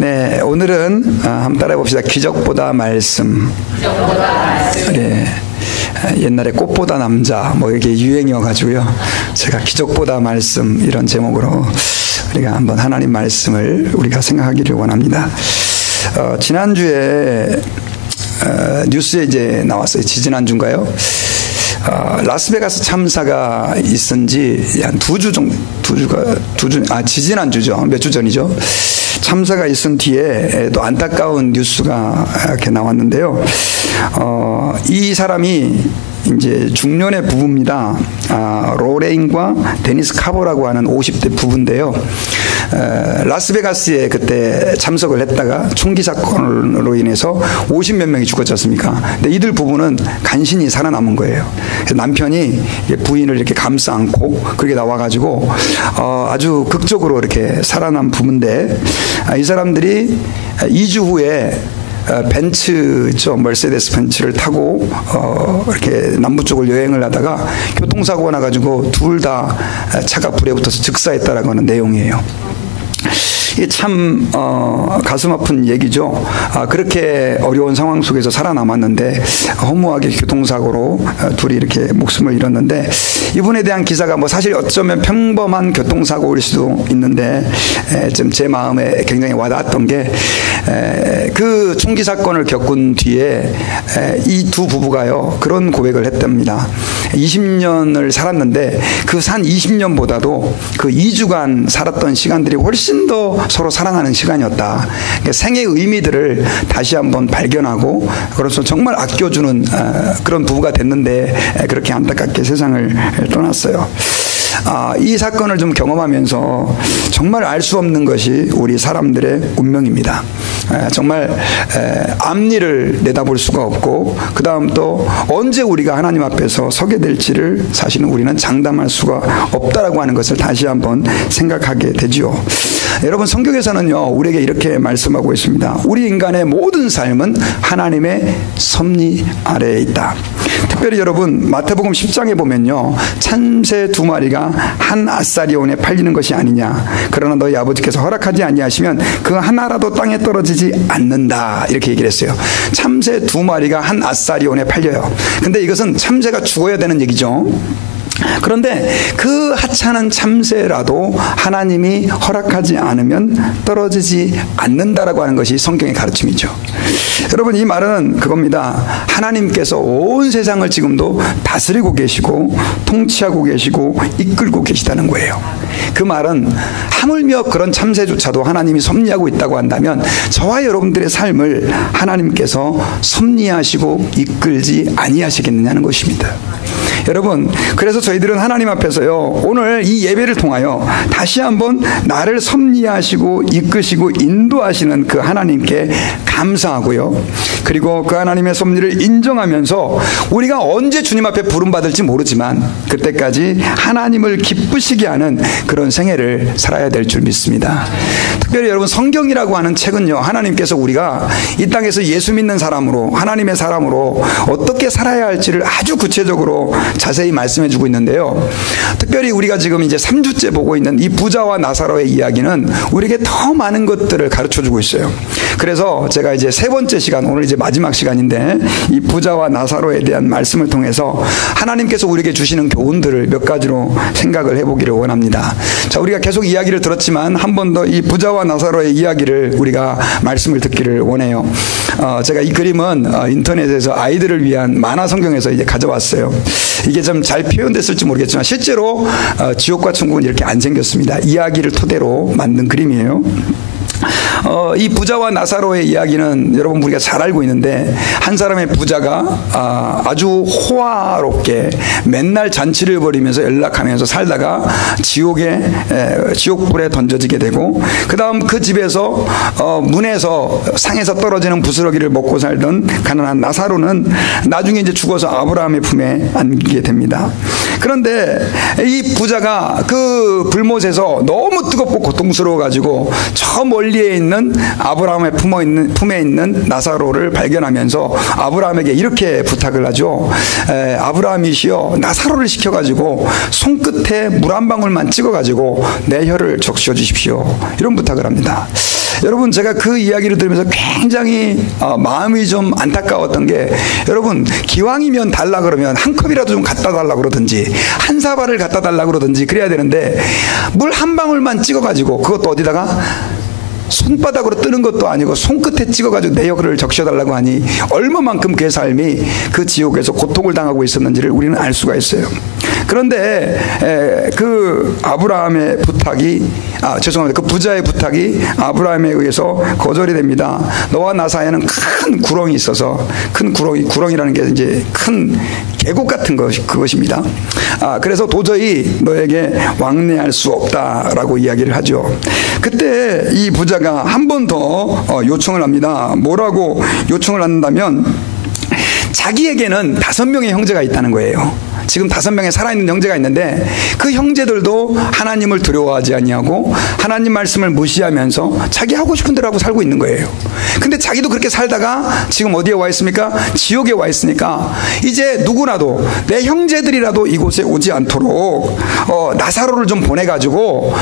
네, 오늘은 한번 따라해 봅시다. 기적보다 말씀. 네, 옛날에 꽃보다 남자 뭐 이게 유행이어가지고요. 제가 기적보다 말씀 이런 제목으로 우리가 한번 하나님 말씀을 우리가 생각하기를 원합니다. 지난주에 뉴스에 이제 나왔어요. 지지난주인가요? 라스베가스 참사가 있은 지 한 2주 정도, 지지난주죠. 몇 주 전이죠. 참사가 있은 뒤에 또 안타까운 뉴스가 이렇게 나왔는데요. 이 사람이 이제 중년의 부부입니다. 로레인과 데니스 카보라고 하는 50대 부부인데요. 라스베가스에 그때 참석을 했다가 총기 사건으로 인해서 50몇 명이 죽었지 않습니까? 근데 이들 부부는 간신히 살아남은 거예요. 그래서 남편이 부인을 이렇게 감싸 안고 그렇게 나와가지고 아주 극적으로 이렇게 살아난 부부인데 이 사람들이 2주 후에 벤츠죠. 머세데스 벤츠를 타고 이렇게 남부 쪽을 여행을 하다가 교통사고가 나가지고 둘 다 차가 불에 붙어서 즉사했다라고 하는 내용이에요. 이게 참 가슴 아픈 얘기죠. 그렇게 어려운 상황 속에서 살아남았는데 허무하게 교통사고로 둘이 이렇게 목숨을 잃었는데 이분에 대한 기사가 뭐 사실 어쩌면 평범한 교통사고일 수도 있는데 좀 제 마음에 굉장히 와닿았던 게 그 총기 사건을 겪은 뒤에 이 두 부부가요 그런 고백을 했답니다. 20년을 살았는데 그 산 20년보다도 그 2주간 살았던 시간들이 훨씬 더 서로 사랑하는 시간이었다. 그러니까 생의 의미들을 다시 한번 발견하고 그래서 정말 아껴주는 그런 부부가 됐는데 그렇게 안타깝게 세상을 떠났어요. 이 사건을 좀 경험하면서 정말 알 수 없는 것이 우리 사람들의 운명입니다. 정말 앞일을 내다볼 수가 없고 그 다음 또 언제 우리가 하나님 앞에서 서게 될지를 사실은 우리는 장담할 수가 없다라고 하는 것을 다시 한번 생각하게 되지요. 여러분 성경에서는요 우리에게 이렇게 말씀하고 있습니다. 우리 인간의 모든 삶은 하나님의 섭리 아래에 있다. 특별히 여러분 마태복음 10장에 보면요 참새 2마리가 한 아사리온에 팔리는 것이 아니냐. 그러나 너희 아버지께서 허락하지 아니하시면 그 하나라도 땅에 떨어지지 않는다. 이렇게 얘기를 했어요. 참새 2마리가 한 아사리온에 팔려요. 근데 이것은 참새가 죽어야 되는 얘기죠. 그런데 그 하찮은 참새라도 하나님이 허락하지 않으면 떨어지지 않는다라고 하는 것이 성경의 가르침이죠. 여러분 이 말은 그겁니다. 하나님께서 온 세상을 지금도 다스리고 계시고 통치하고 계시고 이끌고 계시다는 거예요. 그 말은 하물며 그런 참새조차도 하나님이 섭리하고 있다고 한다면 저와 여러분들의 삶을 하나님께서 섭리하시고 이끌지 아니하시겠느냐는 것입니다. 여러분 그래서 저희들은 하나님 앞에서요 오늘 이 예배를 통하여 다시 한번 나를 섭리하시고 이끄시고 인도하시는 그 하나님께 감사하고요 그리고 그 하나님의 섭리를 인정하면서 우리가 언제 주님 앞에 부름받을지 모르지만 그때까지 하나님을 기쁘시게 하는 그런 생애를 살아야 될 줄 믿습니다. 특별히 여러분 성경이라고 하는 책은요 하나님께서 우리가 이 땅에서 예수 믿는 사람으로 하나님의 사람으로 어떻게 살아야 할지를 아주 구체적으로 자세히 말씀해 주고 있는데요. 특별히 우리가 지금 이제 3주째 보고 있는 이 부자와 나사로의 이야기는 우리에게 더 많은 것들을 가르쳐 주고 있어요. 그래서 제가 이제 3번째 시간, 오늘 이제 마지막 시간인데 이 부자와 나사로에 대한 말씀을 통해서 하나님께서 우리에게 주시는 교훈들을 몇 가지로 생각을 해보기를 원합니다. 자, 우리가 계속 이야기를 들었지만 한 번 더 이 부자와 나사로의 이야기를 우리가 말씀을 듣기를 원해요. 제가 이 그림은 인터넷에서 아이들을 위한 만화 성경에서 이제 가져왔어요. 이게 좀 잘 표현됐을지 모르겠지만 실제로 지옥과 천국은 이렇게 안 생겼습니다. 이야기를 토대로 만든 그림이에요. 이 부자와 나사로의 이야기는 여러분 우리가 잘 알고 있는데 한 사람의 부자가 아주 호화롭게 맨날 잔치를 벌이면서 연락하면서 살다가 지옥불에 던져지게 되고 그 다음 그 집에서 문에서 상에서 떨어지는 부스러기를 먹고 살던 가난한 나사로는 나중에 이제 죽어서 아브라함의 품에 안기게 됩니다. 그런데 이 부자가 그 불못에서 너무 뜨겁고 고통스러워 가지고 저 멀리 멀리에 있는 아브라함의 품에 있는 나사로를 발견하면서 아브라함에게 이렇게 부탁을 하죠. 아브라함이시여, 나사로를 시켜가지고 손끝에 물 한 방울만 찍어가지고 내 혀를 적셔 주십시오. 이런 부탁을 합니다. 여러분, 제가 그 이야기를 들으면서 굉장히 마음이 좀 안타까웠던 게, 여러분, 기왕이면 달라 그러면 한 컵이라도 좀 갖다 달라 그러든지 한 사발을 갖다 달라 그러든지 그래야 되는데, 물 한 방울만 찍어가지고, 그것도 어디다가 손바닥으로 뜨는 것도 아니고 손끝에 찍어가지고 내 혀를 적셔달라고 하니 얼마만큼 그의 삶이 그 지옥에서 고통을 당하고 있었는지를 우리는 알 수가 있어요. 그런데 그 아브라함의 부탁이 죄송합니다. 그 부자의 부탁이 아브라함에 의해서 거절이 됩니다. 너와 나 사이에는 큰 구렁이 있어서, 큰 구렁이라는 게 이제 큰 계곡 같은 그것입니다. 그래서 도저히 너에게 왕래할 수 없다라고 이야기를 하죠. 그때 이 부자가 한 번 더 요청을 합니다. 뭐라고 요청을 한다면, 자기에게는 5명의 형제가 있다는 거예요. 지금 5명의 살아있는 형제가 있는데 그 형제들도 하나님을 두려워하지 아니하고 하나님 말씀을 무시하면서 자기 하고 싶은 대로 하고 살고 있는 거예요. 근데 자기도 그렇게 살다가 지금 어디에 와 있습니까? 지옥에 와 있으니까 이제 누구라도 내 형제들이라도 이곳에 오지 않도록 나사로를 좀 보내가지고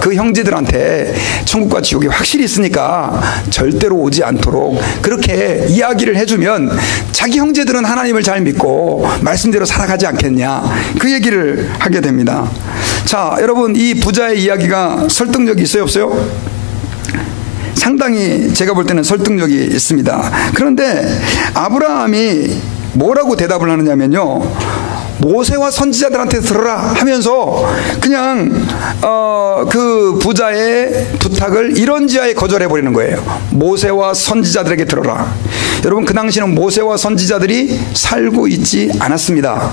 그 형제들한테 천국과 지옥이 확실히 있으니까 절대로 오지 않도록 그렇게 이야기를 해주면 자기 형제들은 하나님을 잘 믿고 말씀대로 살아가지 않겠냐, 그 얘기를 하게 됩니다. 자, 여러분, 이 부자의 이야기가 설득력이 있어요, 없어요? 상당히 제가 볼 때는 설득력이 있습니다. 그런데 아브라함이 뭐라고 대답을 하느냐면요, 모세와 선지자들한테 들어라 하면서 그냥 그 부자의 부탁을 이런지하에 거절해버리는 거예요. 모세와 선지자들에게 들어라. 여러분, 그 당시는 모세와 선지자들이 살고 있지 않았습니다.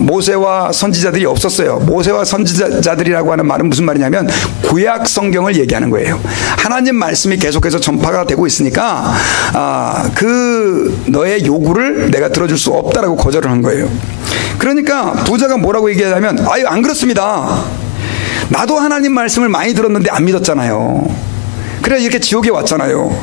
모세와 선지자들이 없었어요. 모세와 선지자들이라고 하는 말은 무슨 말이냐면 구약 성경을 얘기하는 거예요. 하나님 말씀이 계속해서 전파가 되고 있으니까 그 너의 요구를 내가 들어줄 수 없다라고 거절을 한 거예요. 그러니까 부자가 뭐라고 얘기하냐면, 아유, 안 그렇습니다. 나도 하나님 말씀을 많이 들었는데 안 믿었잖아요. 그래 이렇게 지옥에 왔잖아요.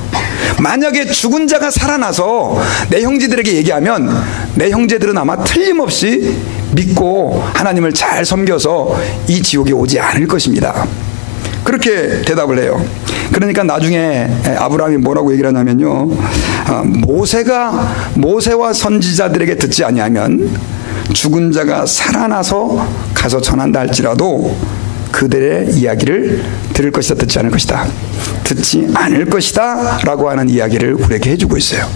만약에 죽은 자가 살아나서 내 형제들에게 얘기하면 내 형제들은 아마 틀림없이 믿고 하나님을 잘 섬겨서 이 지옥에 오지 않을 것입니다. 그렇게 대답을 해요. 그러니까 나중에 아브라함이 뭐라고 얘기를 하냐면요, 모세와 선지자들에게 듣지 아니하면 죽은 자가 살아나서 가서 전한다 할지라도 그들의 이야기를 들을 것이다, 듣지 않을 것이다, 듣지 않을 것이다 라고 하는 이야기를 우리에게 해주고 있어요.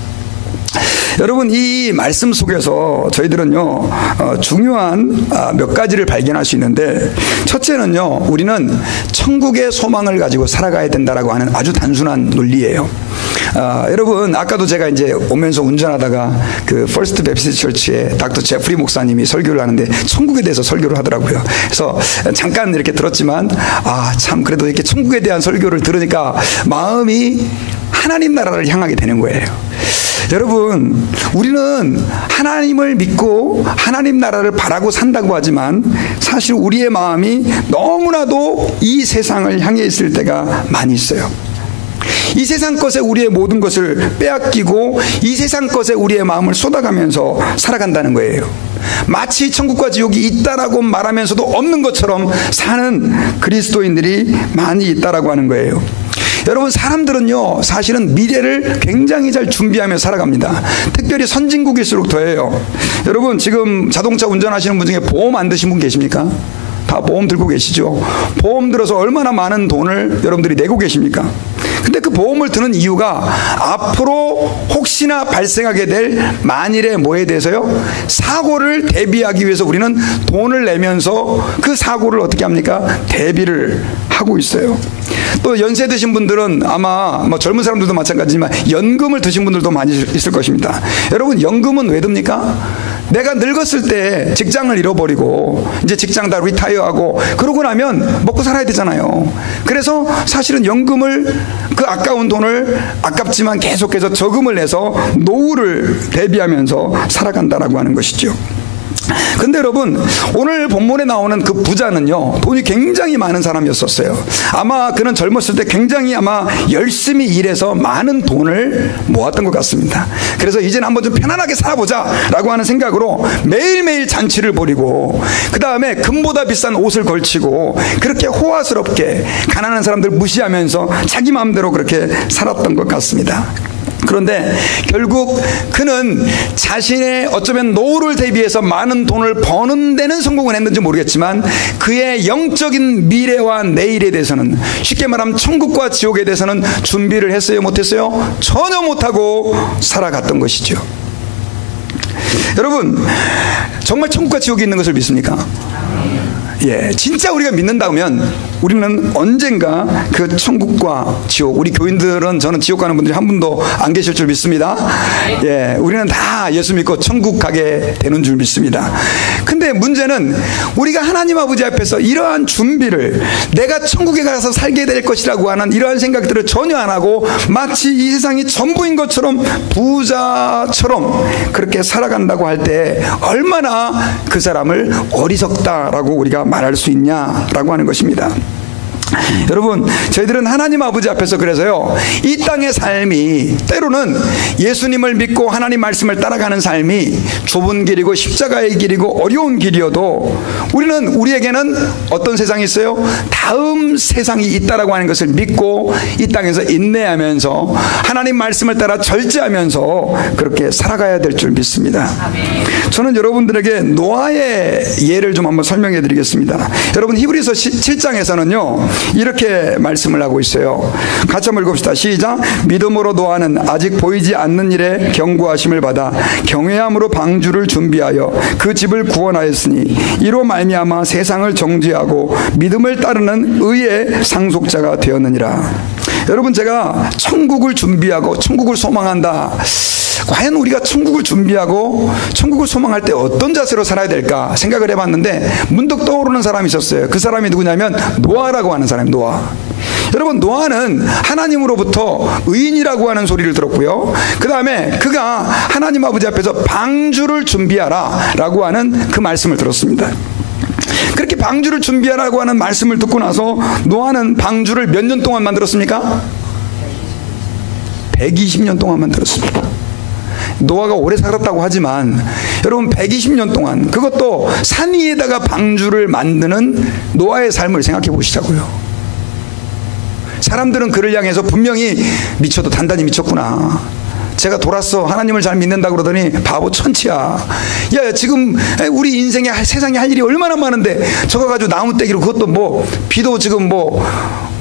여러분, 이 말씀 속에서 저희들은요 중요한 몇 가지를 발견할 수 있는데, 첫째는요, 우리는 천국의 소망을 가지고 살아가야 된다라고 하는 아주 단순한 논리예요. 여러분, 아까도 제가 이제 오면서 운전하다가 그 퍼스트 베프티스트 처치의 닥터 제프리 목사님이 설교를 하는데 천국에 대해서 설교를 하더라고요. 그래서 잠깐 이렇게 들었지만 참 그래도 이렇게 천국에 대한 설교를 들으니까 마음이 하나님 나라를 향하게 되는 거예요. 여러분, 우리는 하나님을 믿고 하나님 나라를 바라고 산다고 하지만 사실 우리의 마음이 너무나도 이 세상을 향해 있을 때가 많이 있어요. 이 세상 것에 우리의 모든 것을 빼앗기고 이 세상 것에 우리의 마음을 쏟아가면서 살아간다는 거예요. 마치 천국과 지옥이 있다라고 말하면서도 없는 것처럼 사는 그리스도인들이 많이 있다라고 하는 거예요. 여러분, 사람들은요 사실은 미래를 굉장히 잘 준비하며 살아갑니다. 특별히 선진국일수록 더해요. 여러분, 지금 자동차 운전하시는 분 중에 보험 안 드신 분 계십니까? 다 보험 들고 계시죠? 보험 들어서 얼마나 많은 돈을 여러분들이 내고 계십니까? 근데 그 보험을 드는 이유가 앞으로 혹시나 발생하게 될 만일의 뭐에 대해서요? 사고를 대비하기 위해서 우리는 돈을 내면서 그 사고를 어떻게 합니까? 대비를 하고 있어요. 또 연세 드신 분들은 아마 뭐 젊은 사람들도 마찬가지지만 연금을 드신 분들도 많이 있을 것입니다. 여러분, 연금은 왜 듭니까? 내가 늙었을 때 직장을 잃어버리고 이제 직장 다 리타이어하고 그러고 나면 먹고 살아야 되잖아요. 그래서 사실은 연금을, 그 아까운 돈을 아깝지만 계속해서 저금을 내서 노후를 대비하면서 살아간다라고 하는 것이죠. 근데 여러분, 오늘 본문에 나오는 그 부자는요, 돈이 굉장히 많은 사람이었었어요. 아마 그는 젊었을 때 굉장히 아마 열심히 일해서 많은 돈을 모았던 것 같습니다. 그래서 이제는 한번 좀 편안하게 살아보자 라고 하는 생각으로 매일매일 잔치를 벌이고, 그 다음에 금보다 비싼 옷을 걸치고 그렇게 호화스럽게 가난한 사람들 무시하면서 자기 마음대로 그렇게 살았던 것 같습니다. 그런데 결국 그는 자신의 어쩌면 노후를 대비해서 많은 돈을 버는 데는 성공을 했는지 모르겠지만, 그의 영적인 미래와 내일에 대해서는, 쉽게 말하면 천국과 지옥에 대해서는 준비를 했어요, 못했어요? 전혀 못하고 살아갔던 것이죠. 여러분, 정말 천국과 지옥이 있는 것을 믿습니까? 예, 진짜 우리가 믿는다면 우리는 언젠가 그 천국과 지옥, 우리 교인들은, 저는 지옥 가는 분들이 한 분도 안 계실 줄 믿습니다. 예, 우리는 다 예수 믿고 천국 가게 되는 줄 믿습니다. 근데 문제는 우리가 하나님 아버지 앞에서 이러한 준비를, 내가 천국에 가서 살게 될 것이라고 하는 이러한 생각들을 전혀 안 하고 마치 이 세상이 전부인 것처럼 부자처럼 그렇게 살아간다고 할 때 얼마나 그 사람을 어리석다라고 우리가 말할 수 있냐라고 하는 것입니다. 여러분, 저희들은 하나님 아버지 앞에서 그래서요, 이 땅의 삶이 때로는 예수님을 믿고 하나님 말씀을 따라가는 삶이 좁은 길이고 십자가의 길이고 어려운 길이어도 우리에게는 어떤 세상이 있어요? 다음 세상이 있다라고 하는 것을 믿고 이 땅에서 인내하면서 하나님 말씀을 따라 절제하면서 그렇게 살아가야 될 줄 믿습니다. 저는 여러분들에게 노아의 예를 좀 한번 설명해 드리겠습니다. 여러분, 히브리서 7장에서는요 이렇게 말씀을 하고 있어요. 같이 한번 읽읍시다. 시작. 믿음으로 노아는 아직 보이지 않는 일에 경고하심을 받아 경외함으로 방주를 준비하여 그 집을 구원하였으니 이로 말미암아 세상을 정죄하고 믿음을 따르는 의의 상속자가 되었느니라. 여러분, 제가 천국을 준비하고 천국을 소망한다. 과연 우리가 천국을 준비하고 천국을 소망할 때 어떤 자세로 살아야 될까 생각을 해봤는데 문득 떠오르는 사람이 있었어요. 그 사람이 누구냐면 노아라고 하는 사람. 노아. 여러분, 노아는 하나님으로부터 의인이라고 하는 소리를 들었고요, 그 다음에 그가 하나님 아버지 앞에서 방주를 준비하라 라고 하는 그 말씀을 들었습니다. 그렇게 방주를 준비하라고 하는 말씀을 듣고 나서 노아는 방주를 몇 년 동안 만들었습니까? 120년 동안 만들었습니다. 노아가 오래 살았다고 하지만 여러분, 120년 동안, 그것도 산 위에다가 방주를 만드는 노아의 삶을 생각해 보시자고요. 사람들은 그를 향해서 분명히 미쳐도 단단히 미쳤구나, 제가 돌았어, 하나님을 잘 믿는다 그러더니 바보 천치야, 야 지금 우리 인생에 세상에 할 일이 얼마나 많은데 저거 가지고 나무떼기로, 그것도 뭐 비도 지금 뭐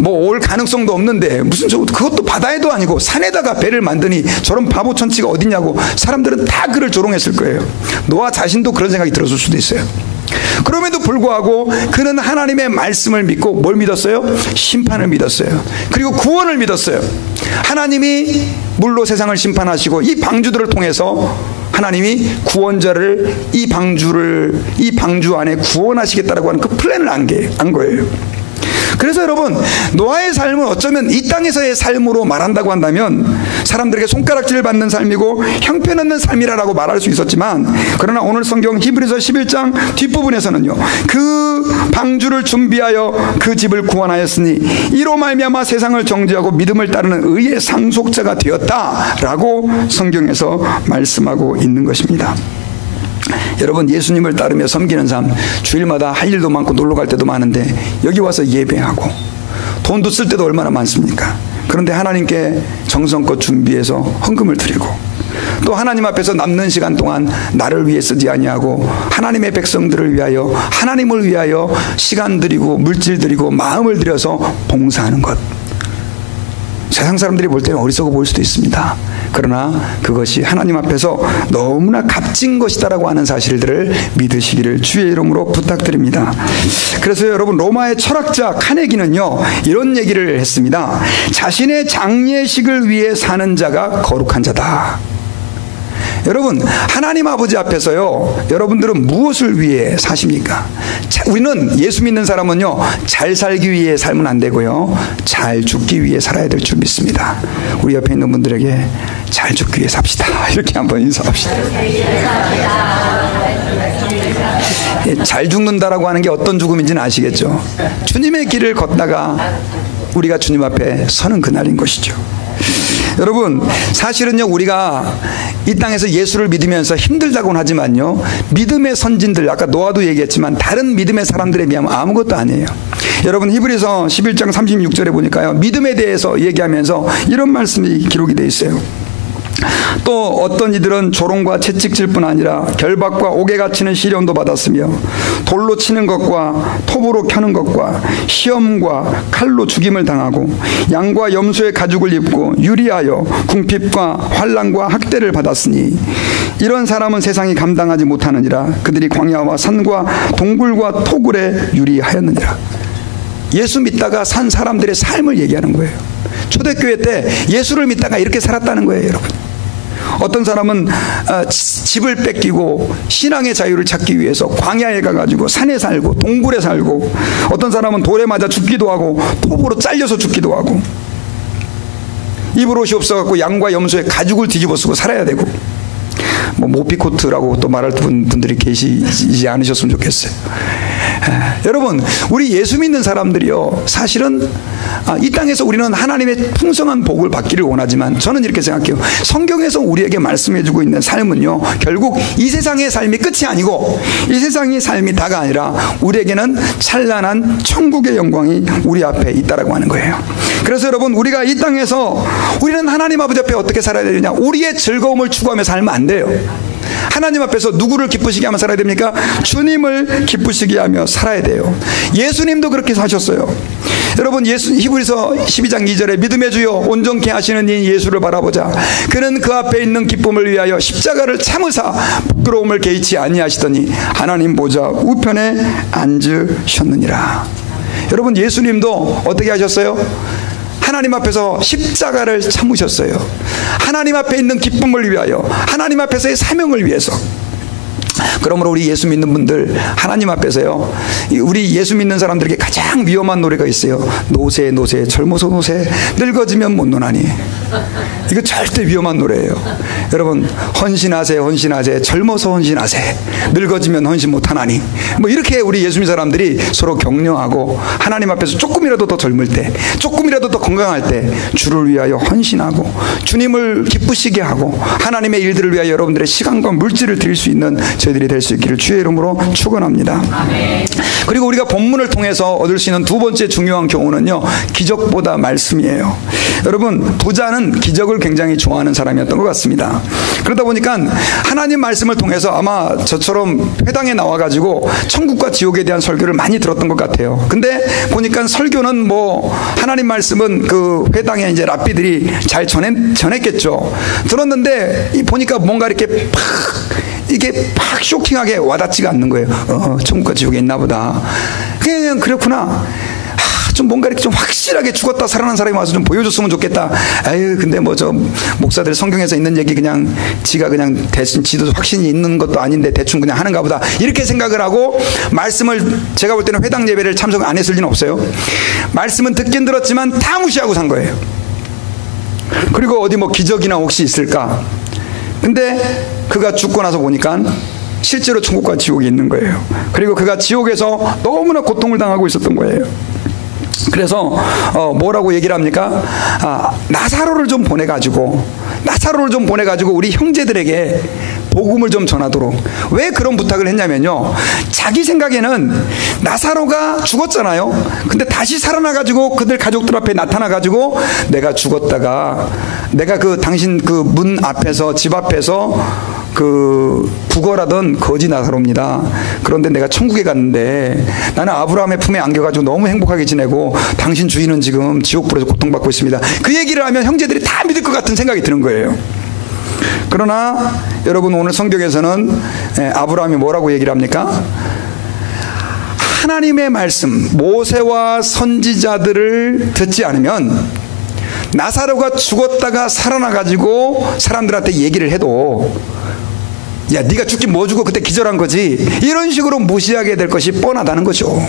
올 가능성도 없는데 무슨 그것도 바다에도 아니고 산에다가 배를 만드니 저런 바보 천치가 어딨냐고 사람들은 다 그를 조롱했을 거예요. 노아 자신도 그런 생각이 들었을 수도 있어요. 그럼에도 불구하고 그는 하나님의 말씀을 믿고 뭘 믿었어요? 심판을 믿었어요. 그리고 구원을 믿었어요. 하나님이 물로 세상을 심판하시고 이 방주들을 통해서 하나님이 구원자를 이 방주 안에 구원하시겠다라고 하는 그 플랜을 안 거예요. 그래서 여러분, 노아의 삶은 어쩌면 이 땅에서의 삶으로 말한다고 한다면 사람들에게 손가락질을 받는 삶이고 형편없는 삶이라고 말할 수 있었지만, 그러나 오늘 성경 히브리서 11장 뒷부분에서는요, 그 방주를 준비하여 그 집을 구원하였으니 이로 말미암아 세상을 정죄하고 믿음을 따르는 의의 상속자가 되었다라고 성경에서 말씀하고 있는 것입니다. 여러분, 예수님을 따르며 섬기는 삶, 주일마다 할 일도 많고 놀러 갈 때도 많은데 여기 와서 예배하고 돈도 쓸 때도 얼마나 많습니까? 그런데 하나님께 정성껏 준비해서 헌금을 드리고 또 하나님 앞에서 남는 시간 동안 나를 위해 쓰지 아니하고 하나님의 백성들을 위하여, 하나님을 위하여 시간 드리고 물질 드리고 마음을 들여서 봉사하는 것. 세상 사람들이 볼 때는 어리석어 보일 수도 있습니다. 그러나 그것이 하나님 앞에서 너무나 값진 것이다라고 하는 사실들을 믿으시기를 주의 이름으로 부탁드립니다. 그래서 여러분, 로마의 철학자 카네기는요 이런 얘기를 했습니다. 자신의 장례식을 위해 사는 자가 거룩한 자다. 여러분, 하나님 아버지 앞에서요, 여러분들은 무엇을 위해 사십니까? 우리는, 예수 믿는 사람은요, 잘 살기 위해 살면 안 되고요, 잘 죽기 위해 살아야 될 줄 믿습니다. 우리 옆에 있는 분들에게 잘 죽기 위해 삽시다, 이렇게 한번 인사합시다. 잘 죽는다라고 하는 게 어떤 죽음인지는 아시겠죠? 주님의 길을 걷다가 우리가 주님 앞에 서는 그날인 것이죠. 여러분, 사실은요, 우리가 이 땅에서 예수를 믿으면서 힘들다고는 하지만요, 믿음의 선진들, 아까 노아도 얘기했지만 다른 믿음의 사람들에 비하면 아무것도 아니에요. 여러분, 히브리서 11장 36절에 보니까요, 믿음에 대해서 얘기하면서 이런 말씀이 기록이 되어 있어요. 또 어떤 이들은 조롱과 채찍질 뿐 아니라 결박과 옥에 갇히는 시련도 받았으며 돌로 치는 것과 톱으로 켜는 것과 시험과 칼로 죽임을 당하고 양과 염소의 가죽을 입고 유리하여 궁핍과 환난과 학대를 받았으니 이런 사람은 세상이 감당하지 못하느니라. 그들이 광야와 산과 동굴과 토굴에 유리하였느니라. 예수 믿다가 산 사람들의 삶을 얘기하는 거예요. 초대교회 때 예수를 믿다가 이렇게 살았다는 거예요, 여러분. 어떤 사람은 집을 뺏기고 신앙의 자유를 찾기 위해서 광야에 가가지고 산에 살고 동굴에 살고, 어떤 사람은 돌에 맞아 죽기도 하고 톱으로 잘려서 죽기도 하고, 입을 옷이 없어갖고 양과 염소의 가죽을 뒤집어 쓰고 살아야 되고, 뭐 모피코트라고 또 말할 분들이 계시지 않으셨으면 좋겠어요. 여러분, 우리 예수 믿는 사람들이요, 사실은 이 땅에서 우리는 하나님의 풍성한 복을 받기를 원하지만, 저는 이렇게 생각해요. 성경에서 우리에게 말씀해주고 있는 삶은요, 결국 이 세상의 삶이 끝이 아니고 이 세상의 삶이 다가 아니라 우리에게는 찬란한 천국의 영광이 우리 앞에 있다라고 하는 거예요. 그래서 여러분, 우리가 이 땅에서 우리는 하나님 아버지 앞에 어떻게 살아야 되느냐? 우리의 즐거움을 추구하며 살면 안 돼요. 하나님 앞에서 누구를 기쁘시게 하며 살아야 됩니까? 주님을 기쁘시게 하며 살아야 돼요. 예수님도 그렇게 사셨어요. 여러분, 히브리서 12장 2절에 믿음의 주여 온전케 하시는 이 예수를 바라보자. 그는 그 앞에 있는 기쁨을 위하여 십자가를 참으사 부끄러움을 개의치 아니하시더니 하나님 보좌 우편에 앉으셨느니라. 여러분, 예수님도 어떻게 하셨어요? 하나님 앞에서 십자가를 참으셨어요. 하나님 앞에 있는 기쁨을 위하여, 하나님 앞에서의 사명을 위해서. 그러므로 우리 예수 믿는 분들, 하나님 앞에서요, 우리 예수 믿는 사람들에게 가장 위험한 노래가 있어요. 노새 노새 젊어서 노새 늙어지면 못 노나니. 이거 절대 위험한 노래예요. 여러분, 헌신하세 헌신하세 젊어서 헌신하세 늙어지면 헌신 못하나니. 뭐 이렇게 우리 예수 믿는 사람들이 서로 격려하고, 하나님 앞에서 조금이라도 더 젊을 때, 조금이라도 더 건강할 때 주를 위하여 헌신하고 주님을 기쁘시게 하고 하나님의 일들을 위하여 여러분들의 시간과 물질을 드릴 수 있는 저희들이 될 수 있기를 주의 이름으로 축원합니다. 그리고 우리가 본문을 통해서 얻을 수 있는 두 번째 중요한 교훈은요, 기적보다 말씀이에요. 여러분, 부자는 기적을 굉장히 좋아하는 사람이었던 것 같습니다. 그러다 보니까 하나님 말씀을 통해서 아마 저처럼 회당에 나와가지고 천국과 지옥에 대한 설교를 많이 들었던 것 같아요. 근데 보니까 설교는 뭐 하나님 말씀은 그 회당에 이제 랍비들이 잘 전했겠죠. 들었는데 보니까 뭔가 이렇게 이게 팍 쇼킹하게 와닿지가 않는 거예요. 천국과 지옥에 있나 보다. 그냥 그렇구나. 좀 뭔가 이렇게 좀 확실하게 죽었다 살아난 사람이 와서 좀 보여줬으면 좋겠다. 아유, 근데 뭐 저 목사들 성경에서 있는 얘기 그냥 지가 그냥 대신 지도 확신이 있는 것도 아닌데 대충 그냥 하는가 보다. 이렇게 생각을 하고 말씀을, 제가 볼 때는 회당 예배를 참석 안 했을 리는 없어요. 말씀은 듣긴 들었지만 다 무시하고 산 거예요. 그리고 어디 뭐 기적이나 혹시 있을까? 근데 그가 죽고 나서 보니까 실제로 천국과 지옥이 있는 거예요. 그리고 그가 지옥에서 너무나 고통을 당하고 있었던 거예요. 그래서 뭐라고 얘기를 합니까? 나사로를 좀 보내가지고 우리 형제들에게 복음을 좀 전하도록. 왜 그런 부탁을 했냐면요, 자기 생각에는 나사로가 죽었잖아요. 근데 다시 살아나가지고 그들 가족들 앞에 나타나가지고 내가 죽었다가 내가 그 당신 그 문 앞에서, 집 앞에서 그 구걸하던 거지 나사로입니다. 그런데 내가 천국에 갔는데 나는 아브라함의 품에 안겨가지고 너무 행복하게 지내고 당신 주인은 지금 지옥불에서 고통받고 있습니다. 그 얘기를 하면 형제들이 다 믿을 것 같은 생각이 드는 거예요. 그러나 여러분, 오늘 성경에서는 아브라함이 뭐라고 얘기를 합니까? 하나님의 말씀, 모세와 선지자들을 듣지 않으면 나사로가 죽었다가 살아나가지고 사람들한테 얘기를 해도 야, 네가 죽긴 뭐 죽어, 그때 기절한 거지, 이런 식으로 무시하게 될 것이 뻔하다는 거죠.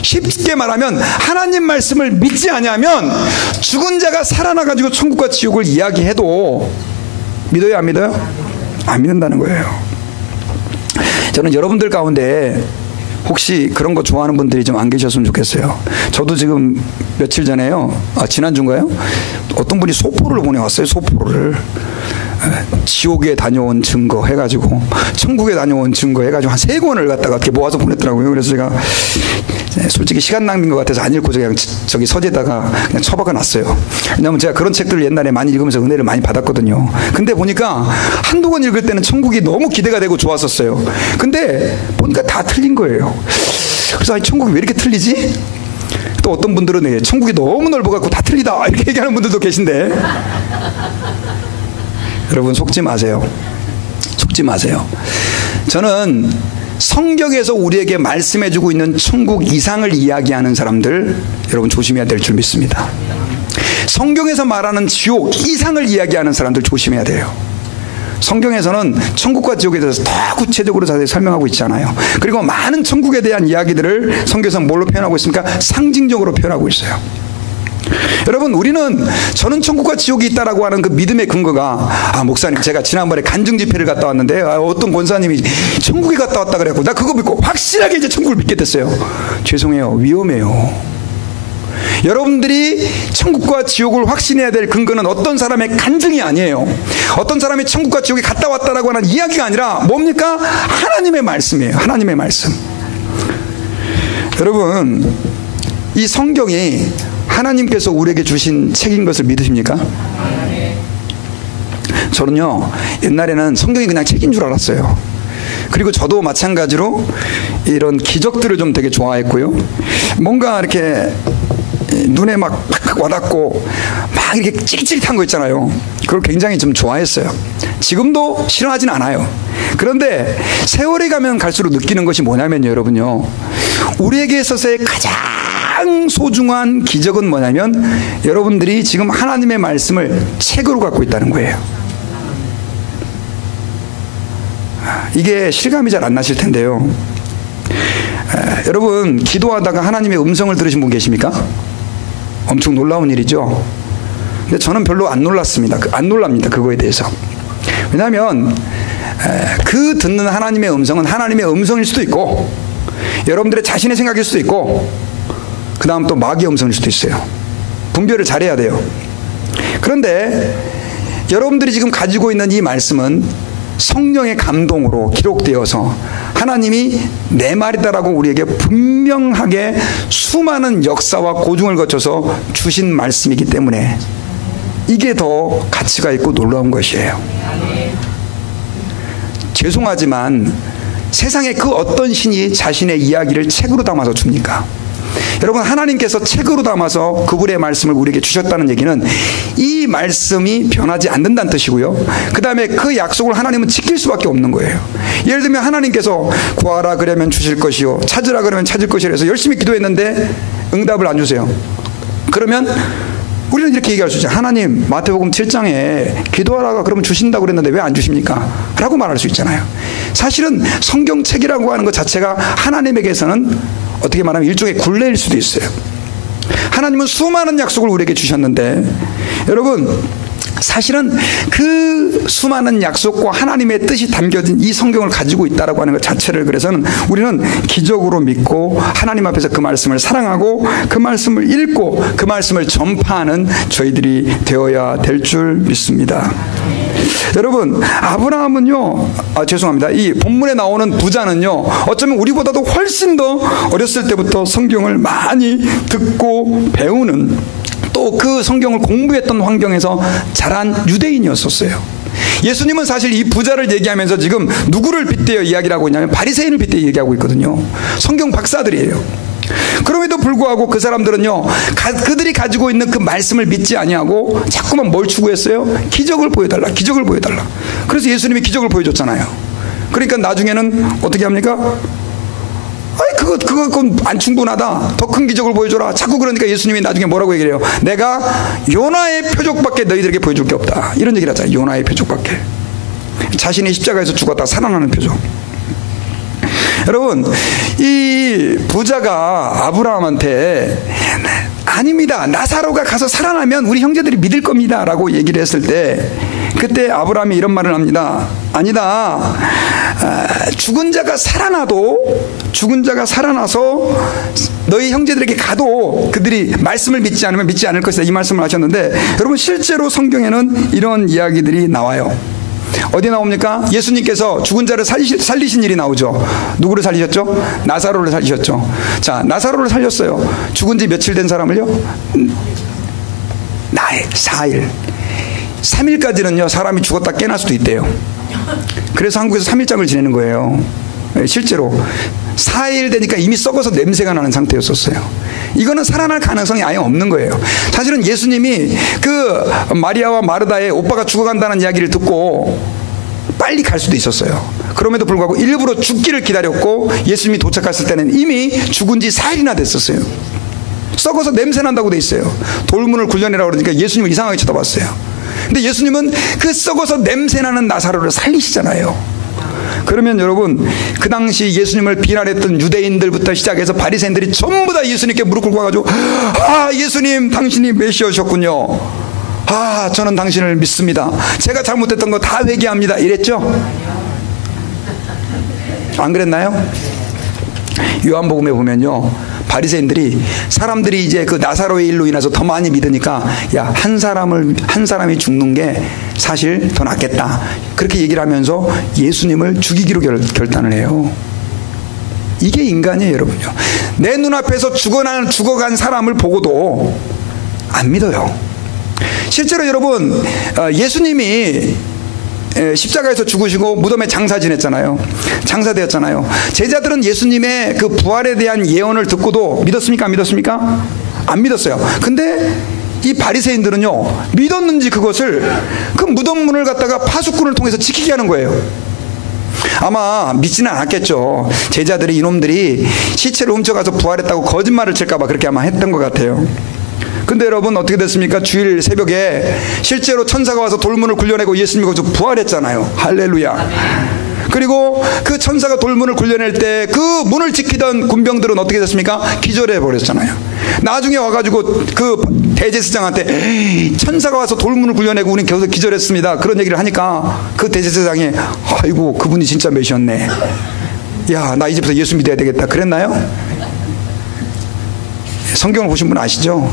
쉽게 말하면 하나님 말씀을 믿지 않으면 죽은 자가 살아나가지고 천국과 지옥을 이야기해도 믿어요, 안 믿어요? 안 믿는다는 거예요. 저는 여러분들 가운데 혹시 그런 거 좋아하는 분들이 좀 안 계셨으면 좋겠어요. 저도 지금 며칠 전에요. 지난주인가요? 어떤 분이 소포를 보내왔어요. 소포를. 지옥에 다녀온 증거 해가지고 천국에 다녀온 증거 해가지고 한 3권을 갖다가 이렇게 모아서 보냈더라고요. 그래서 제가 솔직히 시간 낭비인 것 같아서 안 읽고 그냥 저기 서재다가 그냥 처박아 놨어요. 왜냐하면 제가 그런 책들을 옛날에 많이 읽으면서 은혜를 많이 받았거든요. 근데 보니까 한두 권 읽을 때는 천국이 너무 기대가 되고 좋았었어요. 근데 보니까 다 틀린 거예요. 그래서 아니, 천국이 왜 이렇게 틀리지? 또 어떤 분들은 천국이 너무 넓어갖고 다 틀리다 이렇게 얘기하는 분들도 계신데 여러분 속지 마세요. 속지 마세요. 저는 성경에서 우리에게 말씀해주고 있는 천국 이상을 이야기하는 사람들 여러분 조심해야 될 줄 믿습니다. 성경에서 말하는 지옥 이상을 이야기하는 사람들 조심해야 돼요. 성경에서는 천국과 지옥에 대해서 더 구체적으로 자세히 설명하고 있잖아요. 그리고 많은 천국에 대한 이야기들을 성경에서는 뭘로 표현하고 있습니까? 상징적으로 표현하고 있어요. 여러분 저는 천국과 지옥이 있다라고 하는 그 믿음의 근거가 목사님 제가 지난번에 간증 집회를 갔다 왔는데 어떤 권사님이 천국에 갔다 왔다 그래갖고 나 그거 믿고 확실하게 이제 천국을 믿게 됐어요. 죄송해요. 위험해요. 여러분들이 천국과 지옥을 확신해야 될 근거는 어떤 사람의 간증이 아니에요. 어떤 사람이 천국과 지옥에 갔다 왔다라고 하는 이야기가 아니라 뭡니까? 하나님의 말씀이에요. 하나님의 말씀. 여러분 이 성경이 하나님께서 우리에게 주신 책인 것을 믿으십니까? 저는요 옛날에는 성경이 그냥 책인 줄 알았어요. 그리고 저도 마찬가지로 이런 기적들을 좀 되게 좋아했고요. 뭔가 이렇게 눈에 막 와닿고 막 이렇게 찌릿찌릿한 거 있잖아요. 그걸 굉장히 좀 좋아했어요. 지금도 싫어하진 않아요. 그런데 세월이 가면 갈수록 느끼는 것이 뭐냐면요 여러분요, 우리에게 있어서의 가장 소중한 기적은 뭐냐면 여러분들이 지금 하나님의 말씀을 책으로 갖고 있다는 거예요. 이게 실감이 잘 안 나실 텐데요. 여러분 기도하다가 하나님의 음성을 들으신 분 계십니까? 엄청 놀라운 일이죠. 근데 저는 별로 안 놀랍니다. 그거에 대해서. 왜냐하면 그 듣는 하나님의 음성은 하나님의 음성일 수도 있고 여러분들의 자신의 생각일 수도 있고 그 다음 또 마귀의 음성일 수도 있어요. 분별을 잘해야 돼요. 그런데 여러분들이 지금 가지고 있는 이 말씀은 성령의 감동으로 기록되어서 하나님이 내 말이다라고 우리에게 분명하게 수많은 역사와 고증을 거쳐서 주신 말씀이기 때문에 이게 더 가치가 있고 놀라운 것이에요. 죄송하지만 세상에 그 어떤 신이 자신의 이야기를 책으로 담아서 줍니까? 여러분 하나님께서 책으로 담아서 그분의 말씀을 우리에게 주셨다는 얘기는 이 말씀이 변하지 않는다는 뜻이고요. 그 다음에 그 약속을 하나님은 지킬 수밖에 없는 거예요. 예를 들면 하나님께서 구하라 그러면 주실 것이요 찾으라 그러면 찾을 것이라 해서 열심히 기도했는데 응답을 안 주세요. 그러면 우리는 이렇게 얘기할 수 있죠. 하나님 마태복음 7장에 기도하라가 그러면 주신다고 그랬는데 왜 안 주십니까? 라고 말할 수 있잖아요. 사실은 성경책이라고 하는 것 자체가 하나님에게서는 어떻게 말하면 일종의 굴레일 수도 있어요. 하나님은 수많은 약속을 우리에게 주셨는데 여러분 사실은 그 수많은 약속과 하나님의 뜻이 담겨진 이 성경을 가지고 있다라고 하는 것 자체를 그래서는 우리는 기적으로 믿고 하나님 앞에서 그 말씀을 사랑하고 그 말씀을 읽고 그 말씀을 전파하는 저희들이 되어야 될 줄 믿습니다. 여러분 아브라함은요 죄송합니다. 이 본문에 나오는 부자는요 어쩌면 우리보다도 훨씬 더 어렸을 때부터 성경을 많이 듣고 배우는 또 그 성경을 공부했던 환경에서 자란 유대인이었었어요. 예수님은 사실 이 부자를 얘기하면서 지금 누구를 빗대어 이야기를 하고 있냐면 바리새인을 빗대어 얘기하고 있거든요. 성경 박사들이에요. 그럼에도 불구하고 그 사람들은요 그들이 가지고 있는 그 말씀을 믿지 아니하고 자꾸만 뭘 추구했어요? 기적을 보여달라, 기적을 보여달라. 그래서 예수님이 기적을 보여줬잖아요. 그러니까 나중에는 어떻게 합니까? 그건 안 충분하다. 더 큰 기적을 보여줘라. 자꾸 그러니까 예수님이 나중에 뭐라고 얘기를 해요? 내가 요나의 표적밖에 너희들에게 보여줄 게 없다. 이런 얘기를 하잖아요. 요나의 표적밖에. 자신이 십자가에서 죽었다 살아나는 표적. 여러분 이 부자가 아브라함한테 아닙니다. 나사로가 가서 살아나면 우리 형제들이 믿을 겁니다. 라고 얘기를 했을 때 그때 아브라함이 이런 말을 합니다. 아니다. 죽은 자가 살아나서 너희 형제들에게 가도 그들이 말씀을 믿지 않으면 믿지 않을 것이다. 이 말씀을 하셨는데 여러분 실제로 성경에는 이런 이야기들이 나와요. 어디 나옵니까? 예수님께서 죽은 자를 살리신 일이 나오죠. 누구를 살리셨죠? 나사로를 살리셨죠. 자, 나사로를 살렸어요. 죽은 지 며칠 된 사람을요? 4일. 3일까지는요 사람이 죽었다 깨날 수도 있대요. 그래서 한국에서 3일장을 지내는 거예요. 실제로 4일 되니까 이미 썩어서 냄새가 나는 상태였었어요. 이거는 살아날 가능성이 아예 없는 거예요. 사실은 예수님이 그 마리아와 마르다의 오빠가 죽어간다는 이야기를 듣고 빨리 갈 수도 있었어요. 그럼에도 불구하고 일부러 죽기를 기다렸고 예수님이 도착했을 때는 이미 죽은 지 4일이나 됐었어요. 썩어서 냄새 난다고 돼 있어요. 돌문을 굴려내라고 그러니까 예수님을 이상하게 쳐다봤어요. 근데 예수님은 그 썩어서 냄새나는 나사로를 살리시잖아요. 그러면 여러분 그 당시 예수님을 비난했던 유대인들부터 시작해서 바리새인들이 전부 다 예수님께 무릎 꿇고 와가지고 아 예수님 당신이 메시아셨군요. 아 저는 당신을 믿습니다. 제가 잘못했던 거 다 회개합니다. 이랬죠? 안 그랬나요? 요한복음에 보면요 바리새인들이 사람들이 이제 그 나사로의 일로 인해서 더 많이 믿으니까 야 한 사람이 죽는 게 사실 더 낫겠다 그렇게 얘기를 하면서 예수님을 죽이기로 결단을 해요. 이게 인간이에요 여러분요. 내 눈앞에서 죽어간 사람을 보고도 안 믿어요. 실제로 여러분 예수님이 십자가에서 죽으시고 무덤에 장사 지냈잖아요. 장사되었잖아요. 제자들은 예수님의 그 부활에 대한 예언을 듣고도 믿었습니까? 안 믿었습니까? 안 믿었어요. 근데 이 바리새인들은요 믿었는지 그것을 그 무덤 문을 갖다가 파수꾼을 통해서 지키게 하는 거예요. 아마 믿지는 않았겠죠. 제자들이 이놈들이 시체를 훔쳐가서 부활했다고 거짓말을 칠까봐 그렇게 아마 했던 것 같아요. 근데 여러분 어떻게 됐습니까? 주일 새벽에 실제로 천사가 와서 돌문을 굴려내고 예수님이 거기서 부활했잖아요. 할렐루야. 그리고 그 천사가 돌문을 굴려낼 때 그 문을 지키던 군병들은 어떻게 됐습니까? 기절해 버렸잖아요. 나중에 와가지고 그 대제사장한테 천사가 와서 돌문을 굴려내고 우린 겨우 기절했습니다. 그런 얘기를 하니까 그 대제사장이 아이고 그분이 진짜 메시였네. 야 나 이제부터 예수 믿어야 되겠다. 그랬나요? 성경을 보신 분 아시죠?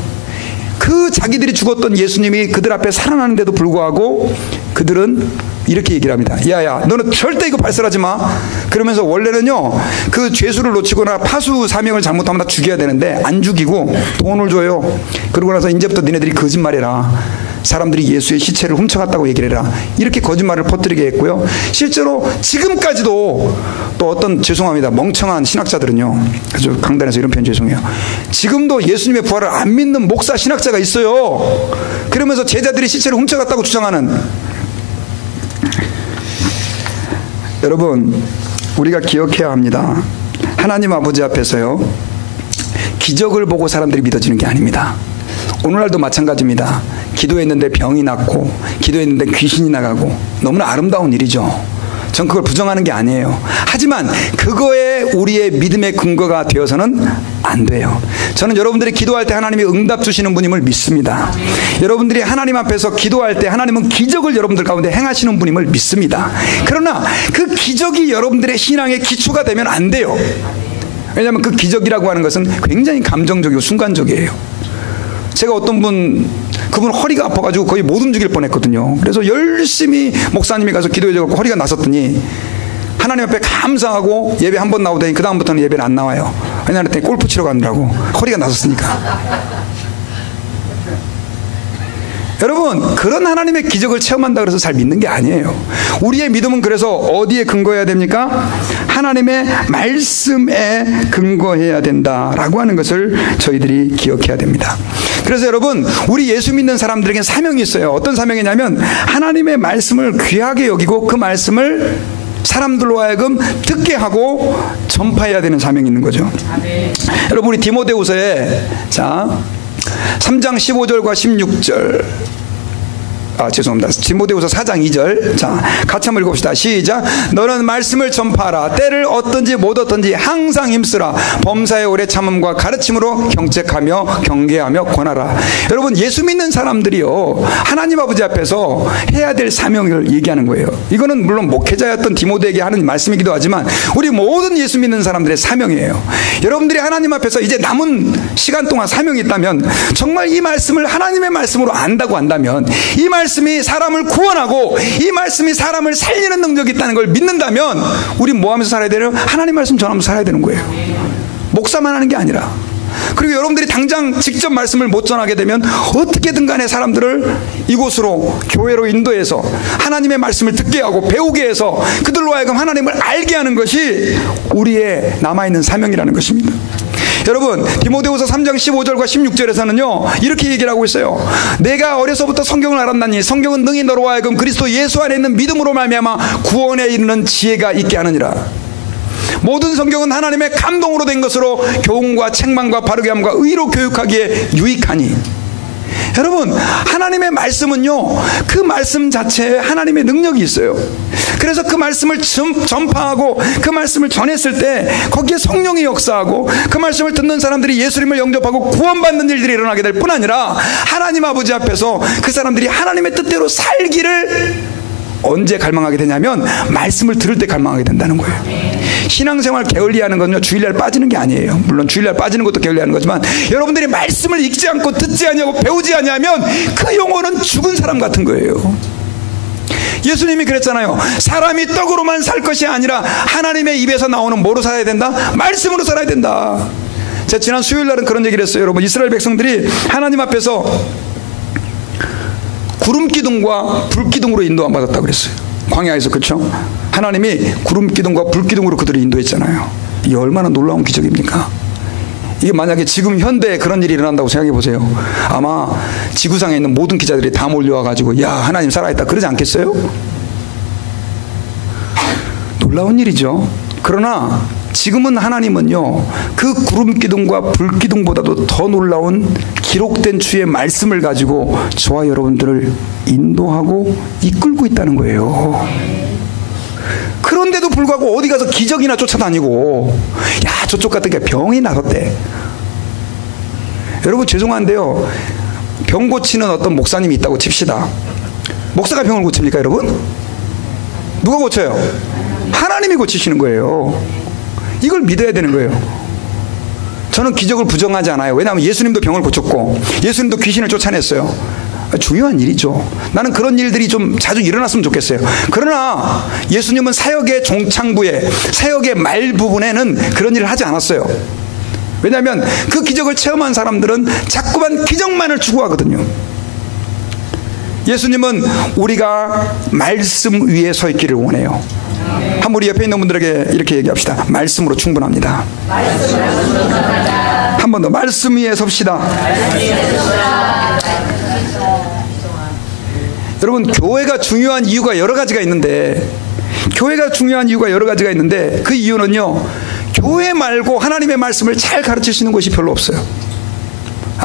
그 자기들이 죽었던 예수님이 그들 앞에 살아나는데도 불구하고 그들은 이렇게 얘기를 합니다. 야야 너는 절대 이거 발설하지 마. 그러면서 원래는요 그 죄수를 놓치거나 파수 사명을 잘못하면 다 죽여야 되는데 안 죽이고 돈을 줘요. 그러고 나서 이제부터 니네들이 거짓말해라. 사람들이 예수의 시체를 훔쳐갔다고 얘기를 해라. 이렇게 거짓말을 퍼뜨리게 했고요. 실제로 지금까지도 또 어떤 죄송합니다 멍청한 신학자들은요 그래서 강단에서 이런 표현 죄송해요. 지금도 예수님의 부활을 안 믿는 목사 신학자가 있어요. 그러면서 제자들이 시체를 훔쳐갔다고 주장하는. 여러분 우리가 기억해야 합니다. 하나님 아버지 앞에서요 기적을 보고 사람들이 믿어지는 게 아닙니다. 오늘날도 마찬가지입니다. 기도했는데 병이 낫고 기도했는데 귀신이 나가고 너무나 아름다운 일이죠. 전 그걸 부정하는 게 아니에요. 하지만 그거에 우리의 믿음의 근거가 되어서는 안 돼요. 저는 여러분들이 기도할 때 하나님이 응답 주시는 분임을 믿습니다. 여러분들이 하나님 앞에서 기도할 때 하나님은 기적을 여러분들 가운데 행하시는 분임을 믿습니다. 그러나 그 기적이 여러분들의 신앙의 기초가 되면 안 돼요. 왜냐하면 그 기적이라고 하는 것은 굉장히 감정적이고 순간적이에요. 제가 어떤 그분 허리가 아파가지고 거의 못 움직일 뻔했거든요. 그래서 열심히 목사님이 가서 기도해줘서 허리가 나섰더니 하나님 앞에 감사하고 예배 한 번 나오더니 그 다음부터는 예배는 안 나와요. 왜냐하면 골프 치러 가느라고 허리가 나섰으니까. 여러분 그런 하나님의 기적을 체험한다 그래서 잘 믿는 게 아니에요. 우리의 믿음은 그래서 어디에 근거해야 됩니까? 하나님의 말씀에 근거해야 된다라고 하는 것을 저희들이 기억해야 됩니다. 그래서 여러분 우리 예수 믿는 사람들에게는 사명이 있어요. 어떤 사명이냐면 하나님의 말씀을 귀하게 여기고 그 말씀을 사람들로 하여금 듣게 하고 전파해야 되는 사명이 있는 거죠. 여러분 우리 디모데후서에 자 3장 15절과 16절 죄송합니다. 디모데후서 4장 2절. 자, 같이 한번 읽읍시다. 시작. 너는 말씀을 전파하라. 때를 얻든지 못 얻든지 항상 힘쓰라. 범사의 오래 참음과 가르침으로 경책하며 경계하며 권하라. 여러분, 예수 믿는 사람들이요, 하나님 아버지 앞에서 해야 될 사명을 얘기하는 거예요. 이거는 물론 목회자였던 디모데에게 하는 말씀이기도 하지만 우리 모든 예수 믿는 사람들의 사명이에요. 여러분들이 하나님 앞에서 이제 남은 시간 동안 사명이 있다면, 정말 이 말씀을 하나님의 말씀으로 안다고 한다면, 이 말씀이 사람을 구원하고 이 말씀이 사람을 살리는 능력이 있다는 걸 믿는다면, 우리 뭐 하면서 살아야 되는? 하나님 말씀 전하면서 살아야 되는 거예요. 목사만 하는 게 아니라. 그리고 여러분들이 당장 직접 말씀을 못 전하게 되면 어떻게든 간에 사람들을 이곳으로, 교회로 인도해서 하나님의 말씀을 듣게 하고 배우게 해서 그들로 하여금 하나님을 알게 하는 것이 우리의 남아있는 사명이라는 것입니다. 여러분, 디모데후서 3장 15절과 16절에서는요 이렇게 얘기를 하고 있어요. 내가 어려서부터 성경을 알았나니 성경은 능히 너로 하여금 그리스도 예수 안에 있는 믿음으로 말미암아 구원에 이르는 지혜가 있게 하느니라. 모든 성경은 하나님의 감동으로 된 것으로 교훈과 책망과 바르게 함과 의로 교육하기에 유익하니. 여러분, 하나님의 말씀은요, 그 말씀 자체에 하나님의 능력이 있어요. 그래서 그 말씀을 전파하고 그 말씀을 전했을 때 거기에 성령이 역사하고 그 말씀을 듣는 사람들이 예수님을 영접하고 구원받는 일들이 일어나게 될 뿐 아니라, 하나님 아버지 앞에서 그 사람들이 하나님의 뜻대로 살기를 언제 갈망하게 되냐면 말씀을 들을 때 갈망하게 된다는 거예요. 신앙생활 게을리하는 건요, 주일날 빠지는 게 아니에요. 물론 주일날 빠지는 것도 게을리하는 거지만, 여러분들이 말씀을 읽지 않고 듣지 아니하고 배우지 아니하면 그 영혼은 죽은 사람 같은 거예요. 예수님이 그랬잖아요. 사람이 떡으로만 살 것이 아니라 하나님의 입에서 나오는 뭐로 살아야 된다? 말씀으로 살아야 된다. 제가 지난 수요일날은 그런 얘기를 했어요. 여러분, 이스라엘 백성들이 하나님 앞에서 구름기둥과 불기둥으로 인도 안 받았다고 그랬어요. 광야에서. 그렇죠? 하나님이 구름기둥과 불기둥으로 그들을 인도했잖아요. 이게 얼마나 놀라운 기적입니까? 이게 만약에 지금 현대에 그런 일이 일어난다고 생각해 보세요. 아마 지구상에 있는 모든 기자들이 다 몰려와가지고 야, 하나님 살아있다 그러지 않겠어요? 놀라운 일이죠. 그러나 지금은 하나님은요, 그 구름기둥과 불기둥보다도 더 놀라운 기록된 주의 말씀을 가지고 저와 여러분들을 인도하고 이끌고 있다는 거예요. 그런데도 불구하고 어디 가서 기적이나 쫓아다니고, 야, 저쪽 같은 게 병이 나섰대. 여러분, 죄송한데요, 병 고치는 어떤 목사님이 있다고 칩시다. 목사가 병을 고칩니까, 여러분? 누가 고쳐요? 하나님이 고치시는 거예요. 이걸 믿어야 되는 거예요. 저는 기적을 부정하지 않아요. 왜냐하면 예수님도 병을 고쳤고 예수님도 귀신을 쫓아냈어요. 중요한 일이죠. 나는 그런 일들이 좀 자주 일어났으면 좋겠어요. 그러나 예수님은 사역의 종창부에, 사역의 말 부분에는 그런 일을 하지 않았어요. 왜냐하면 그 기적을 체험한 사람들은 자꾸만 기적만을 추구하거든요. 예수님은 우리가 말씀 위에 서 있기를 원해요. 한번 우리 옆에 있는 분들에게 이렇게 얘기합시다. 말씀으로 충분합니다. 한 번 더, 말씀 위에 섭시다. 여러분, 교회가 중요한 이유가 여러 가지가 있는데, 그 이유는요, 교회 말고 하나님의 말씀을 잘 가르칠 수 있는 곳이 별로 없어요.